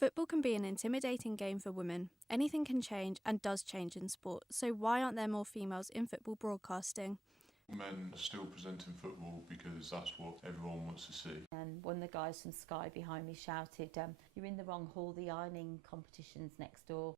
Football can be an intimidating game for women. Anything can change and does change in sport, so why aren't there more females in football broadcasting? Men are still presenting football because that's what everyone wants to see. And one of the guys from Sky behind me shouted, "You're in the wrong hall, the ironing competition's next door."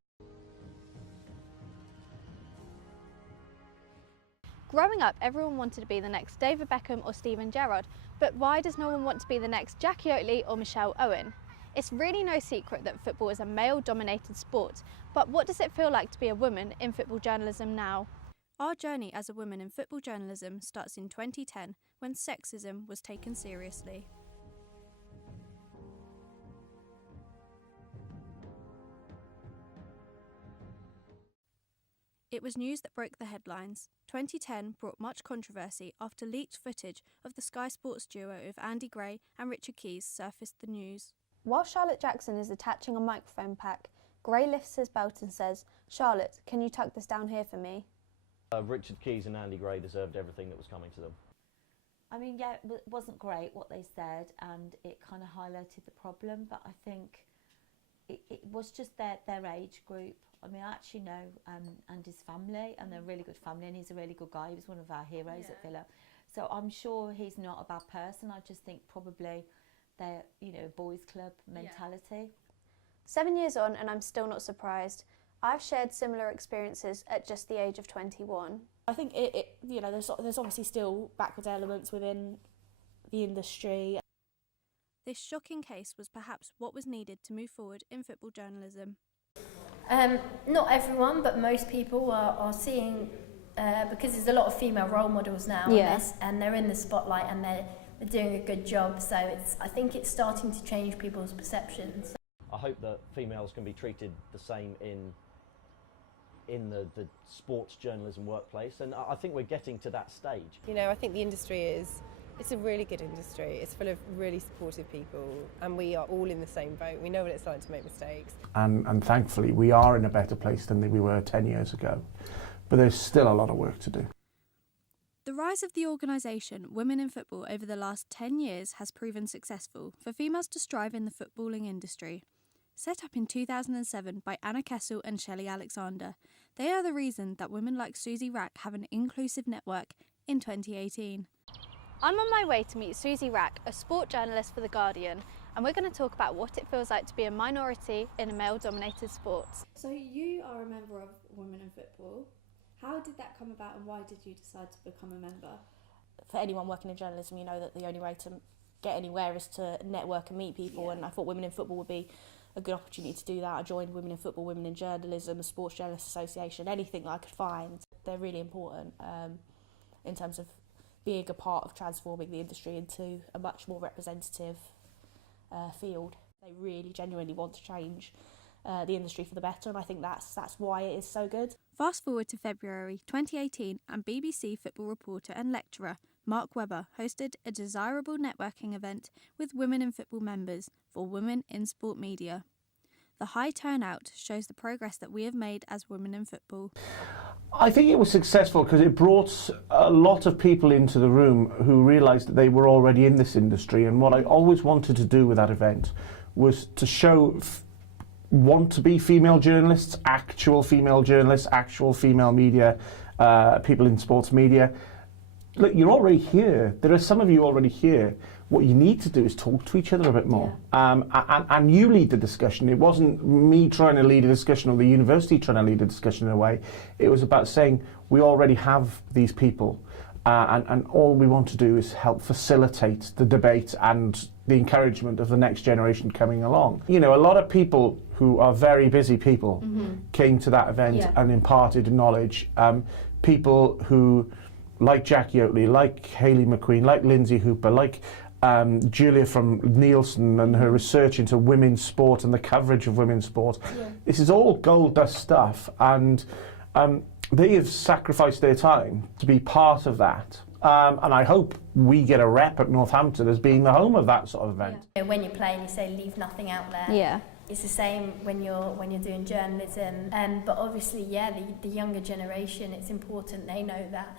Growing up, everyone wanted to be the next David Beckham or Steven Gerrard, but why does no one want to be the next Jackie Oatley or Michelle Owen? It's really no secret that football is a male-dominated sport, but what does it feel like to be a woman in football journalism now? Our journey as a woman in football journalism starts in 2010, when sexism was taken seriously. It was news that broke the headlines. 2010 brought much controversy after leaked footage of the Sky Sports duo of Andy Gray and Richard Keys surfaced the news. While Charlotte Jackson is attaching a microphone pack, Gray lifts his belt and says, "Charlotte, can you tuck this down here for me?" Richard Keys and Andy Gray deserved everything that was coming to them. I mean, yeah, it wasn't great what they said, and it kind of highlighted the problem, but I think it was just their age group. I mean, I actually know Andy's family, and they're a really good family, and he's a really good guy. He was one of our heroes at Villa. So I'm sure he's not a bad person. I just think probably they're, boys' club mentality. 7 years on, and I'm still not surprised. I've shared similar experiences at just the age of 21. I think there's obviously still backwards elements within the industry. This shocking case was perhaps what was needed to move forward in football journalism. Not everyone, but most people are seeing, because there's a lot of female role models now, and they're in the spotlight and they're doing a good job. So I think it's starting to change people's perceptions. I hope that females can be treated the same in the sports journalism workplace, and I think we're getting to that stage. I think the industry it's a really good industry. It's full of really supportive people, and we are all in the same boat. We know what it's like to make mistakes. And thankfully we are in a better place than we were 10 years ago, but there's still a lot of work to do. The rise of the organisation Women in Football over the last 10 years has proven successful for females to strive in the footballing industry. Set up in 2007 by Anna Kessel and Shelley Alexander, they are the reason that women like Susie Rack have an inclusive network in 2018. I'm on my way to meet Susie Rack, a sport journalist for The Guardian, and we're going to talk about what it feels like to be a minority in a male-dominated sport. So you are a member of Women in Football. How did that come about, and why did you decide to become a member? For anyone working in journalism, you know that the only way to get anywhere is to network and meet people, and I thought Women in Football would be a good opportunity to do that. I joined Women in Football, Women in Journalism, the Sports Journalists Association, anything that I could find. They're really important in terms of being a part of transforming the industry into a much more representative field. They really genuinely want to change the industry for the better, and I think that's why it is so good. Fast forward to February 2018, and BBC football reporter and lecturer Mark Webber hosted a desirable networking event with Women in Football members for Women in Sport Media. The high turnout shows the progress that we have made as Women in Football. I think it was successful because it brought a lot of people into the room who realised that they were already in this industry, and what I always wanted to do with that event was to show want-to-be female journalists, actual female media, people in sports media. Look, you're already here. There are some of you already here. What you need to do is talk to each other a bit more. And you lead the discussion. It wasn't me trying to lead a discussion or the university trying to lead a discussion in a way. It was about saying we already have these people, and all we want to do is help facilitate the debate and the encouragement of the next generation coming along. A lot of people who are very busy people came to that event and imparted knowledge. People who, like Jackie Oatley, like Hayley McQueen, like Lindsay Hooper, like Julia from Nielsen and her research into women's sport and the coverage of women's sport. This is all gold dust stuff, and they have sacrificed their time to be part of that. And I hope we get a rep at Northampton as being the home of that sort of event. When you play and you say leave nothing out there. Yeah. It's the same when you're doing journalism. But obviously, the younger generation, it's important they know that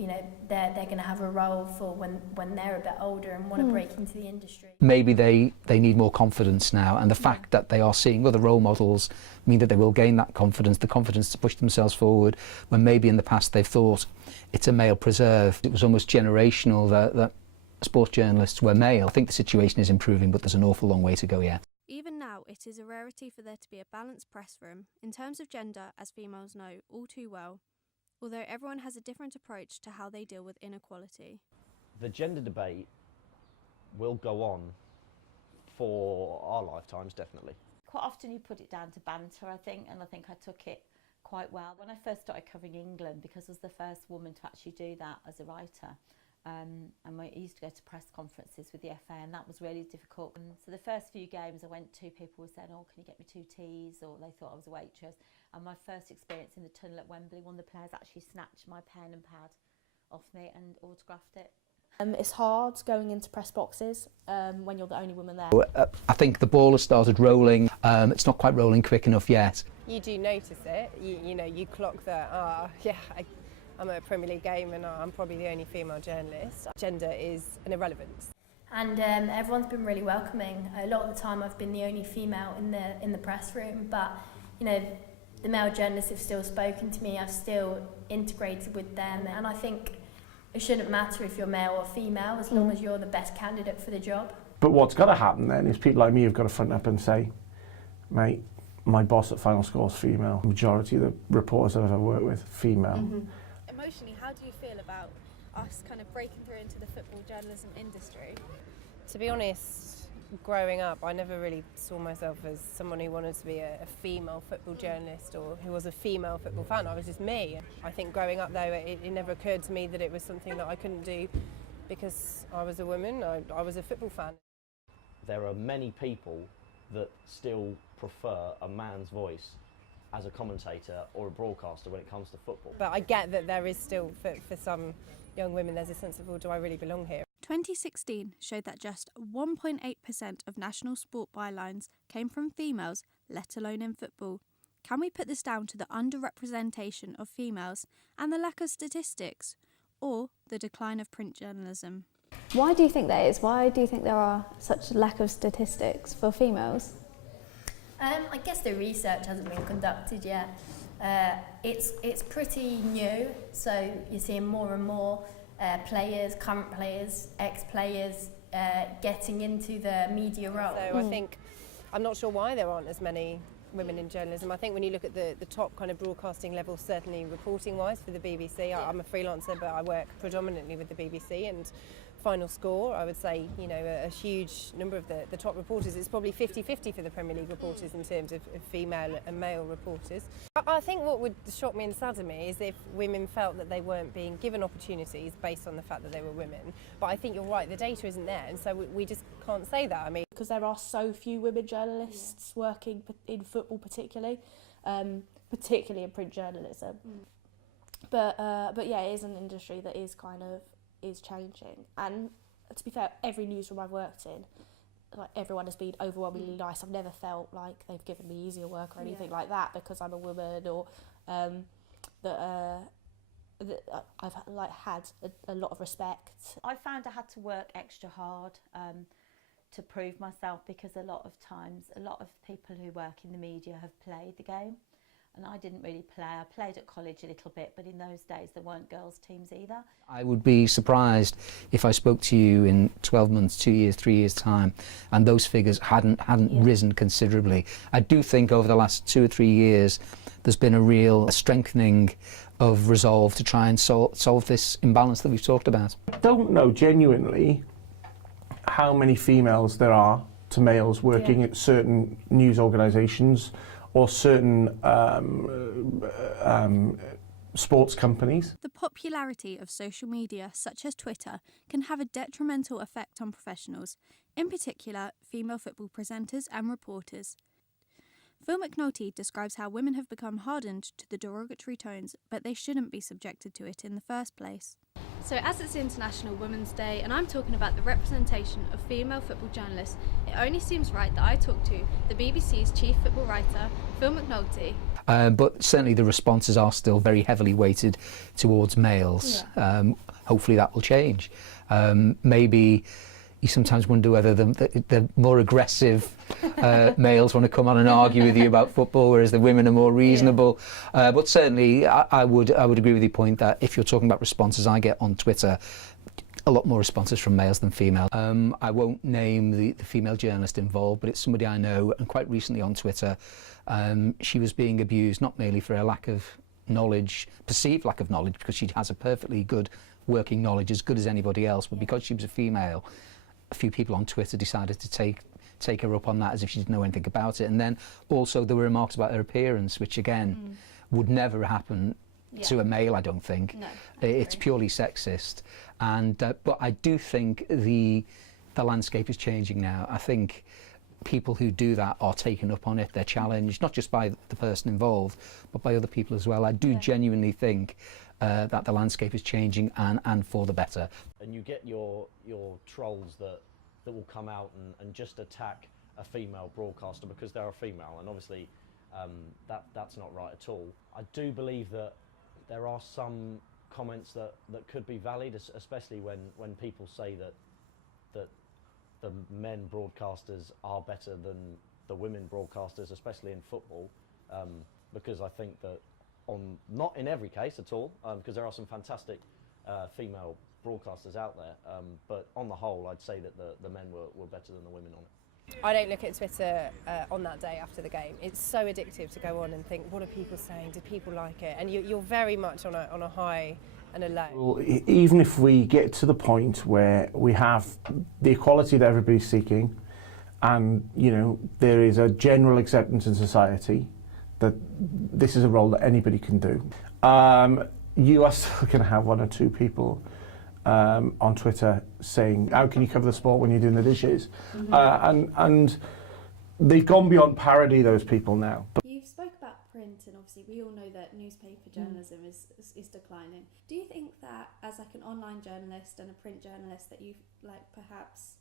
you know, they're going to have a role for when they're a bit older and want to break into the industry. Maybe they need more confidence now, and the fact that they are seeing other role models mean that they will gain that confidence, the confidence to push themselves forward, when maybe in the past they've thought it's a male preserve. It was almost generational that sports journalists were male. I think the situation is improving, but there's an awful long way to go yet. Even now, it is a rarity for there to be a balanced press room, in terms of gender, as females know all too well, although everyone has a different approach to how they deal with inequality. The gender debate will go on for our lifetimes, definitely. Quite often you put it down to banter, I think, and I think I took it quite well. When I first started covering England, because I was the first woman to actually do that as a writer, and I used to go to press conferences with the FA, and that was really difficult. And so the first few games I went to, people were saying, oh, can you get me 2 teas? Or they thought I was a waitress. And my first experience in the tunnel at Wembley, one of the players actually snatched my pen and pad off me and autographed it. It's hard going into press boxes when you're the only woman there. I think the ball has started rolling. It's not quite rolling quick enough yet. You do notice it. You know, you clock that, I'm at a Premier League game and I'm probably the only female journalist. Gender is an irrelevance. And everyone's been really welcoming. A lot of the time I've been the only female in the press room, but you know, the male journalists have still spoken to me, I've still integrated with them, and I think it shouldn't matter if you're male or female as long as you're the best candidate for the job. But what's got to happen then is people like me have got to front up and say, mate, my boss at Final Score's female. Majority of the reporters I've ever worked with, female. Emotionally, how do you feel about us kind of breaking through into the football journalism industry? To be honest, growing up, I never really saw myself as someone who wanted to be a female football journalist or who was a female football fan. I was just me. I think growing up, though, it never occurred to me that it was something that I couldn't do because I was a woman, I was a football fan. There are many people that still prefer a man's voice as a commentator or a broadcaster when it comes to football. But I get that there is still, for some young women, there's a sense of, well, do I really belong here? 2016 showed that just 1.8% of national sport bylines came from females, let alone in football. Can we put this down to the underrepresentation of females and the lack of statistics, or the decline of print journalism? Why do you think that is? Why do you think there are such lack of statistics for females? I guess the research hasn't been conducted yet. It's pretty new, so you're seeing more and more players, current players, ex-players getting into the media role. So I think, I'm not sure why there aren't as many women in journalism. I think when you look at the top kind of broadcasting level, certainly reporting-wise for the BBC, I'm a freelancer, but I work predominantly with the BBC, and Final Score, I would say, you know, a huge number of the top reporters, it's probably 50-50 for the Premier League reporters in terms of female and male reporters. I think what would shock me and sadden me is if women felt that they weren't being given opportunities based on the fact that they were women. But I think you're right, the data isn't there, and so we just can't say that. I mean, Because there are so few women journalists working in football particularly in print journalism. But yeah, it is an industry that is changing, and to be fair, every newsroom I've worked in, like, everyone has been overwhelmingly nice. I've never felt like they've given me easier work or anything like that because I'm a woman, or that I've had a lot of respect. I found I had to work extra hard to prove myself, because a lot of times a lot of people who work in the media have played the game. And I didn't really play. I played at college a little bit, but in those days there weren't girls' teams either. I would be surprised if I spoke to you in 12 months, 2 years, 3 years' time, and those figures hadn't risen considerably. I do think over the last 2 or 3 years there's been a real strengthening of resolve to try and solve this imbalance that we've talked about. I don't know genuinely how many females there are to males working at certain news organisations or certain sports companies. The popularity of social media, such as Twitter, can have a detrimental effect on professionals, in particular female football presenters and reporters. Phil McNulty describes how women have become hardened to the derogatory tones, but they shouldn't be subjected to it in the first place. So as it's International Women's Day and I'm talking about the representation of female football journalists, it only seems right that I talk to the BBC's chief football writer, Phil McNulty. But certainly the responses are still very heavily weighted towards males. Yeah. Hopefully that will change. Maybe you sometimes wonder whether the more aggressive males want to come on and argue with you about football, whereas the women are more reasonable. Yeah. But certainly I would agree with your point that if you're talking about responses I get on Twitter, a lot more responses from males than female. I won't name the female journalist involved, but it's somebody I know, and quite recently on Twitter she was being abused not merely for a lack of knowledge, perceived lack of knowledge, because she has a perfectly good working knowledge, as good as anybody else, but because she was a female, a few people on Twitter decided to take her up on that as if she didn't know anything about it. And then also there were remarks about her appearance, which again would never happen to a male, I don't think. No, it's purely sexist. And but I do think the landscape is changing now. I think people who do that are taken up on it, they're challenged, not just by the person involved, but by other people as well. I do genuinely think that the landscape is changing and for the better. And you get your trolls that will come out and just attack a female broadcaster because they're a female, and obviously that's not right at all. I do believe that there are some comments that could be valid, especially when people say that the men broadcasters are better than the women broadcasters, especially in football, because I think that not in every case at all, because there are some fantastic female broadcasters out there, but on the whole I'd say that the men were better than the women on it. I don't look at Twitter on that day after the game. It's so addictive to go on and think, what are people saying? Do people like it? And you're very much on a high and a low. Well, even if we get to the point where we have the equality that everybody's seeking, and there is a general acceptance in society that this is a role that anybody can do, you are still going to have one or two people on Twitter saying, how can you cover the sport when you're doing the dishes? And they've gone beyond parody, those people now. You spoke about print, and obviously we all know that newspaper journalism is declining. Do you think that as like an online journalist and a print journalist that you perhaps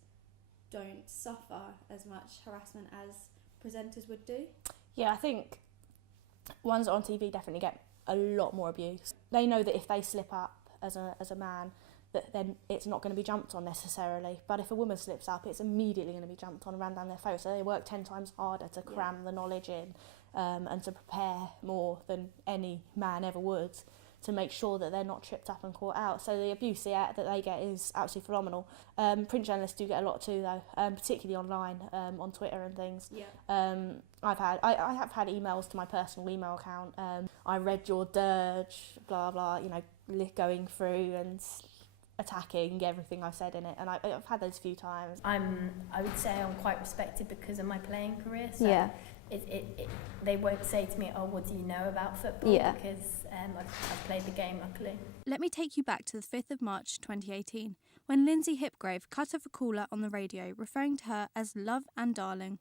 don't suffer as much harassment as presenters would do? Yeah, I think ones on TV definitely get a lot more abuse. They know that if they slip up as a man, that then it's not going to be jumped on necessarily. But if a woman slips up, it's immediately going to be jumped on and ran down their throat. So they work 10 times harder to cram the knowledge in and to prepare more than any man ever would to make sure that they're not tripped up and caught out. So the abuse that they get is absolutely phenomenal. Print journalists do get a lot too, though, particularly online, on Twitter and things. Yeah. I have had emails to my personal email account. I read your dirge, blah blah. Going through and attacking everything I've said in it, and I've had those a few times. I would say I'm quite respected because of my playing career. So they won't say to me, "Oh, what do you know about football?" Because I've played the game, luckily. Let me take you back to the 5th of March 2018, when Lindsay Hipgrave cut off a caller on the radio, referring to her as love and darling.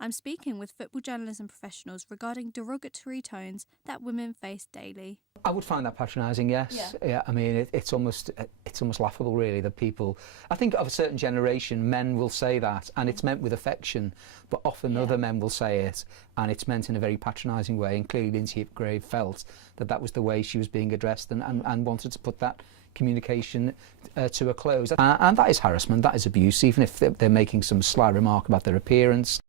I'm speaking with football journalism professionals regarding derogatory tones that women face daily. I would find that patronising, yes. Yeah, I mean, it's almost laughable, really, that people... I think of a certain generation, men will say that, and it's meant with affection, but often other men will say it, and it's meant in a very patronising way, and clearly Lindsay Hipgrave felt that was the way she was being addressed and wanted to put that communication to a close. And that is harassment, that is abuse, even if they're making some sly remark about their appearance.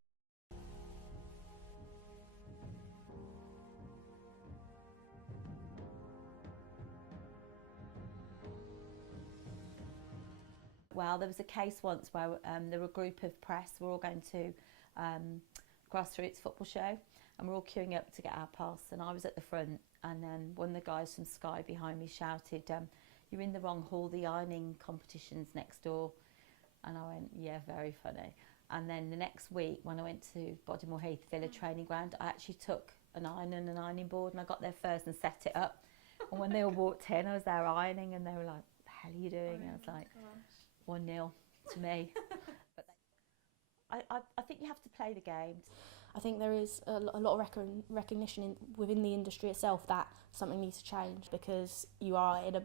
Well, there was a case once where there were a group of press, we're all going to Grassroots football show, and we're all queuing up to get our pass, and I was at the front, and then one of the guys from Sky behind me shouted, "You're in the wrong hall, the ironing competition's next door." And I went, "Yeah, very funny." And then the next week, when I went to Bodymoor Heath Villa training ground, I actually took an iron and an ironing board, and I got there first and set it up. And when they all walked in, I was there ironing, and they were like, "What the hell are you doing?" And I was like, 1-0 to me. But I think you have to play the game. I think there is a lot of recognition within the industry itself that something needs to change, because you are in a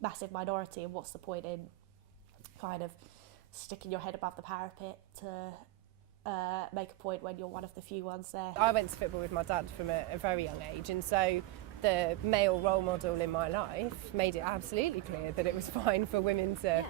massive minority, and what's the point in kind of sticking your head above the parapet to make a point when you're one of the few ones there. I went to football with my dad from a very young age, and so the male role model in my life made it absolutely clear that it was fine for women to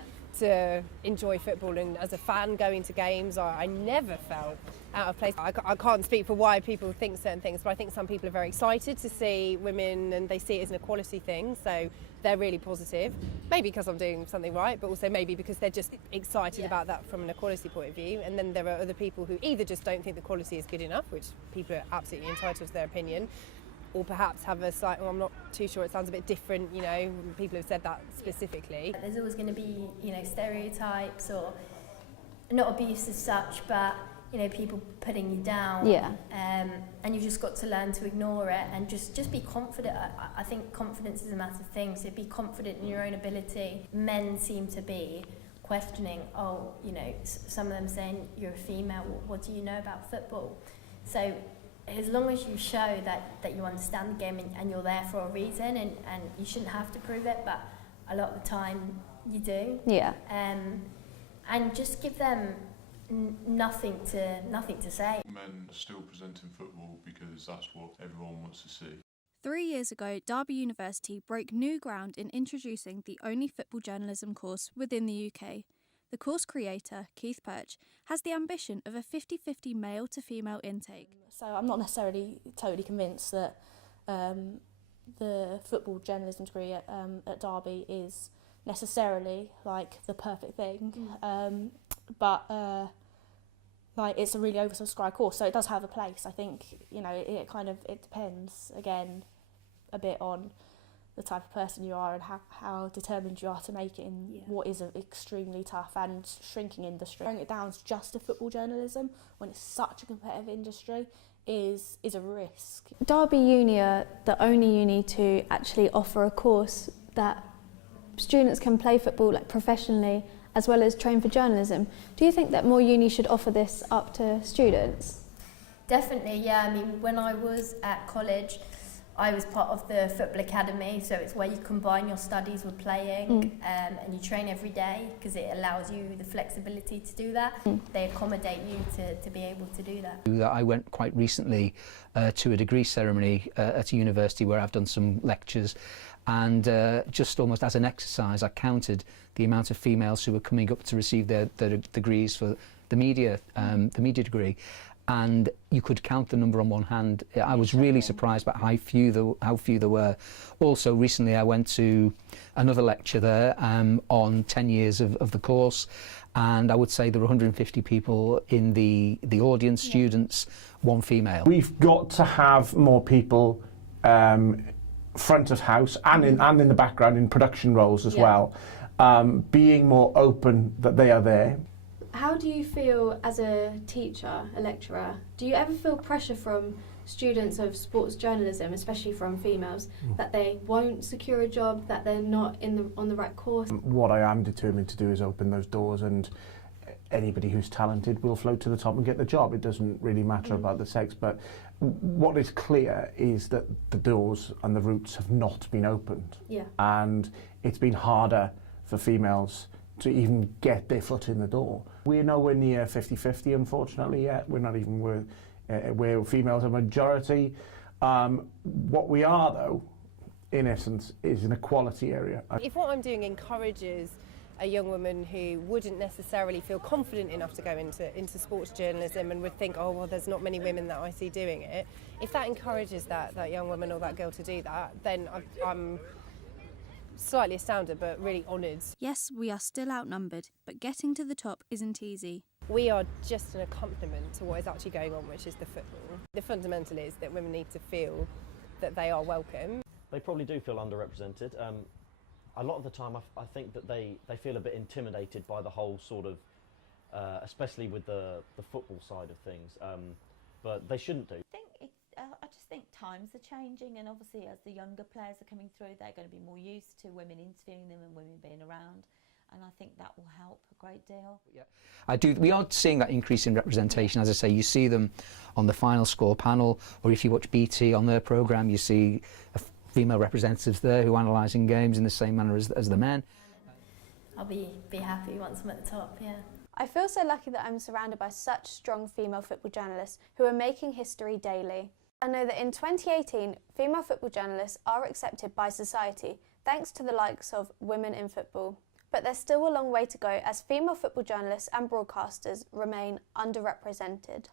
enjoy football, and as a fan going to games I never felt out of place. I can't speak for why people think certain things, but I think some people are very excited to see women and they see it as an equality thing, so they're really positive, maybe because I'm doing something right, but also maybe because they're just excited about that from an equality point of view. And then there are other people who either just don't think the quality is good enough, which people are absolutely entitled to their opinion, or perhaps have a slight, well, I'm not too sure, it sounds a bit different, you know, people have said that specifically. There's always going to be, you know, stereotypes, or not abuse as such, but, you know, people putting you down. And you've just got to learn to ignore it and just be confident. I think confidence is a massive thing, so be confident in your own ability. Men seem to be questioning, oh, you know, some of them saying, you're a female, what do you know about football? So as long as you show that you understand the game and you're there for a reason, and you shouldn't have to prove it, but a lot of the time you do. And just give them nothing to say. Men are still presenting football because that's what everyone wants to see. 3 years ago, Derby University broke new ground in introducing the only football journalism course within the UK. The course creator, Keith Perch, has the ambition of a 50-50 male to female intake. So I'm not necessarily totally convinced that the football journalism degree at Derby is necessarily like the perfect thing, but like it's a really oversubscribed course, so it does have a place. I think, you know, it depends again a bit on the type of person you are and how determined you are to make it in what is an extremely tough and shrinking industry. Throwing it down just to football journalism when it's such a competitive industry is a risk. Derby Uni are the only uni to actually offer a course that students can play football like professionally as well as train for journalism. Do you think that more unis should offer this up to students? Definitely, yeah. I mean, when I was at college, I was part of the football academy, so it's where you combine your studies with playing, and you train every day because it allows you the flexibility to do that. They accommodate you to be able to do that. I went quite recently to a degree ceremony at a university where I've done some lectures, and just almost as an exercise I counted the amount of females who were coming up to receive their degrees for the media degree. And you could count the number on one hand. I was really surprised by how few there were. Also, recently I went to another lecture there on 10 years of the course, and I would say there were 150 people in the audience, students, one female. We've got to have more people front of house and in the background in production roles as well, being more open that they are there. How do you feel as a teacher, a lecturer? Do you ever feel pressure from students of sports journalism, especially from females, that they won't secure a job, that they're not on the right course? What I am determined to do is open those doors, and anybody who's talented will float to the top and get the job. It doesn't really matter about the sex, but what is clear is that the doors and the routes have not been opened. And it's been harder for females to even get their foot in the door. We're nowhere near 50-50, unfortunately, yet. We're not even where females are majority. What we are, though, in essence, is an equality area. If what I'm doing encourages a young woman who wouldn't necessarily feel confident enough to go into sports journalism and would think, oh, well, there's not many women that I see doing it, if that encourages that young woman or that girl to do that, then I'm slightly astounded but really honoured. Yes, we are still outnumbered, but getting to the top isn't easy. We are just an accompaniment to what is actually going on, which is the football. The fundamental is that women need to feel that they are welcome. They probably do feel underrepresented. A lot of the time I think that they feel a bit intimidated by the whole sort of, especially with the football side of things, but they shouldn't do. I just think times are changing, and obviously as the younger players are coming through, they're going to be more used to women interviewing them and women being around. and I think that will help a great deal. Yeah. We are seeing that increase in representation. As I say, you see them on the final score panel, or if you watch BT on their programme, you see female representatives there who are analysing games in the same manner as the men. I'll be happy once I'm at the top, yeah. I feel so lucky that I'm surrounded by such strong female football journalists who are making history daily. I know that in 2018, female football journalists are accepted by society thanks to the likes of Women in Football. But there's still a long way to go as female football journalists and broadcasters remain underrepresented.